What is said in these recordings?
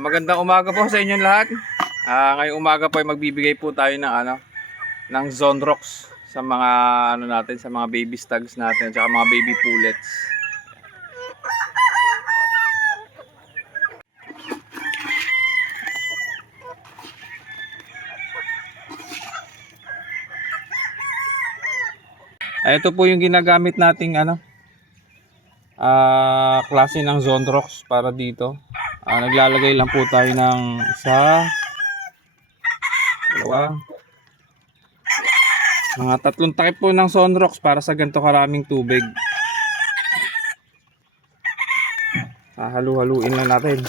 Magandang umaga po sa inyong lahat. Ngayong umaga po ay magbibigay po tayo ng Zonrox sa mga natin, sa mga baby stags natin at saka mga baby pullets. Ito po yung ginagamit nating klase ng Zonrox para dito. Naglalagay lang po tayo ng isa, dalawa, mga 3 takip po ng Zonrox para sa ganito karaming tubig. Halu-haluin lang natin.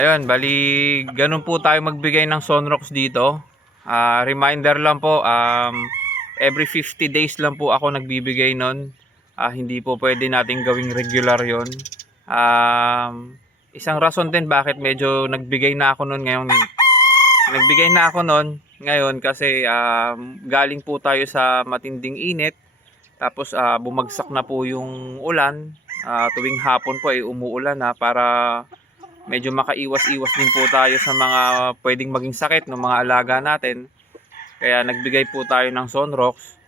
Ayun, bali ganun po tayo magbigay ng Zonrox dito. Reminder lang po, every 50 days lang po ako nagbibigay nun. Hindi po pwede nating gawing regular yon. Isang rason din bakit medyo nagbigay na ako nun ngayon kasi galing po tayo sa matinding init. Tapos bumagsak na po yung ulan. Tuwing hapon po ay umuulan na para medyo makaiwas-iwas din po tayo sa mga pwedeng maging sakit ng mga alaga natin. Kaya nagbigay po tayo ng Zonrox.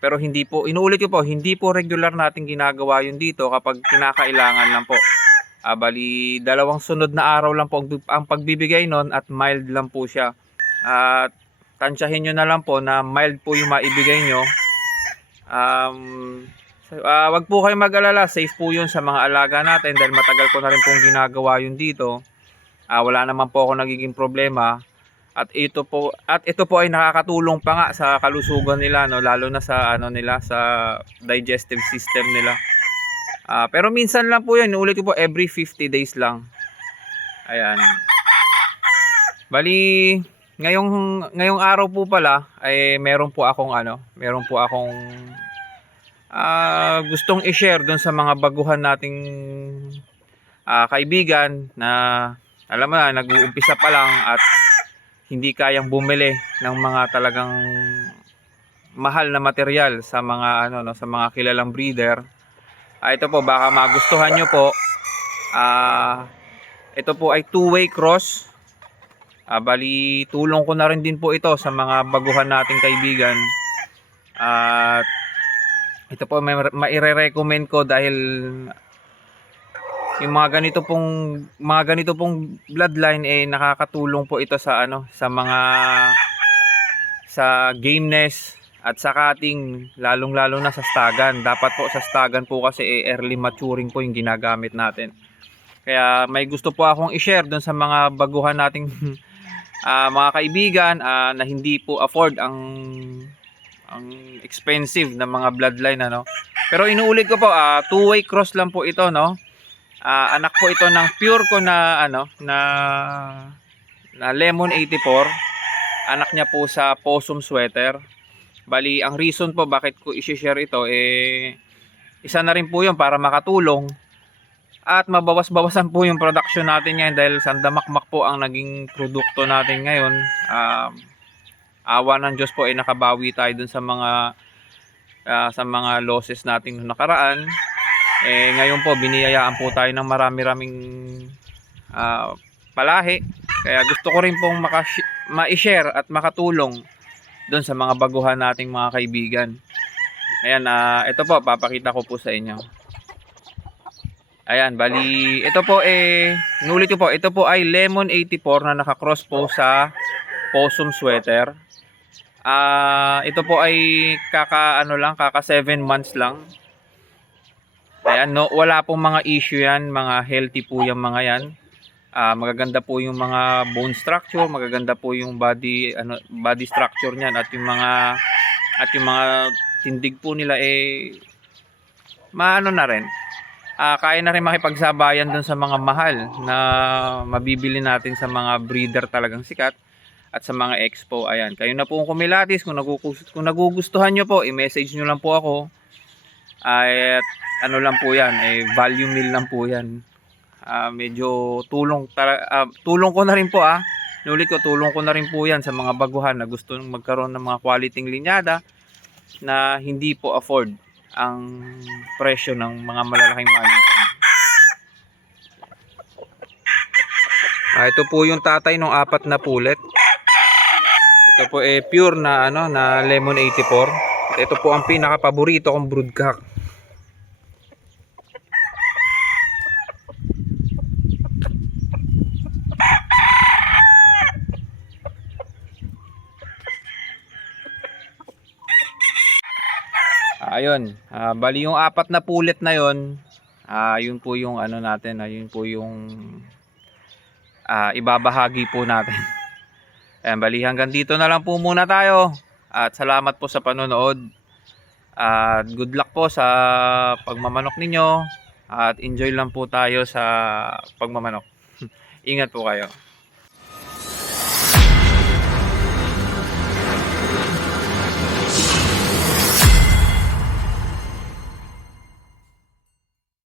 Pero hindi po, inuulit ko po, hindi po regular natin ginagawa yun dito kapag kinakailangan lang po. Bali, 2 sunod na araw lang po ang pagbibigay nun at mild lang po siya. Tansyahin nyo na lang po na mild po yung maibigay nyo. Wag po kayong mag-alala, safe po yun sa mga alaga natin dahil matagal ko na rin pong ginagawa yun dito. Wala naman po ako nagiging problema at ito po ay nakakatulong pa nga sa kalusugan nila, no, lalo na sa sa digestive system nila. Pero minsan lang po yan, ulit ko po, every 50 days lang. Ayan. Bali ngayong araw po pala ay meron po akong gustong i-share dun sa mga baguhan nating kaibigan na alam mo na nag-uumpisa pa lang at hindi kayang bumili ng mga talagang mahal na material sa mga sa mga kilalang breeder. Ito po, baka magustuhan nyo po. Ito po ay two-way cross. Bali tulong ko na rin din po ito sa mga baguhan nating kaibigan. At ito po may maire-recommend ko dahil yung mga ganito pong bloodline nakakatulong po ito sa sa mga sa gameness at sa cutting, lalong-lalo na sa stagan. Dapat po sa stagan po kasi early maturing po yung ginagamit natin. Kaya may gusto po akong i-share doon sa mga baguhan nating mga kaibigan na hindi po afford ang expensive na mga bloodline Pero inuulit ko po, two-way cross lang po ito anak po ito ng pure ko na na Lemon 84. Anak niya po sa Possum Sweater. Bali, ang reason po bakit ko i-share ito isa na rin po 'yon para makatulong at mabawas-bawasan po yung production natin ngayon dahil sandamakmak po ang naging produkto natin ngayon. Awa ng Diyos po nakabawi tayo dun sa mga losses natin noong nakaraan. Ngayon po biniyayaan po tayo ng marami-raming palahi. Kaya gusto ko rin pong ma-share at makatulong doon sa mga baguhan nating mga kaibigan. Ayan, ito po papakita ko po sa inyo. Ayan, bali ito po nulit ko po, ito po ay Lemon 84 na naka-cross po sa Possum Sweater. Ito po ay kaka 7 months lang. Ayan, wala pong mga issue yan, mga healthy po yung mga yan. Magaganda po yung mga bone structure, magaganda po yung body structure niyan at yung mga tindig po nila maano na rin. Kaya na rin makipagsabayan dun sa mga mahal na mabibili natin sa mga breeder talagang sikat at sa mga expo. Ayan, kayo na po kumilatis kung nagugustuhan nyo po, i-message nyo lang po ako. At lang po yan, value meal lang po yan. Medyo tulong ko na rin po Nulit ko, tulong ko na rin po yan sa mga baguhan na gusto magkaroon ng mga quality linyada na hindi po afford ang presyo ng mga malalaking manukan. Ito po yung tatay ng 4 na pulet. Ito po pure na na Lemon 84. Ito po ang pinaka-paborito kong broodcock. Ayun, bali yung 4 na pulet na yon, yun po yung natin, yun po yung ibabahagi po natin. Ayan, bali hanggang dito na lang po muna tayo. At salamat po sa panonood. At good luck po sa pagmamanok ninyo. At enjoy lang po tayo sa pagmamanok. Ingat po kayo.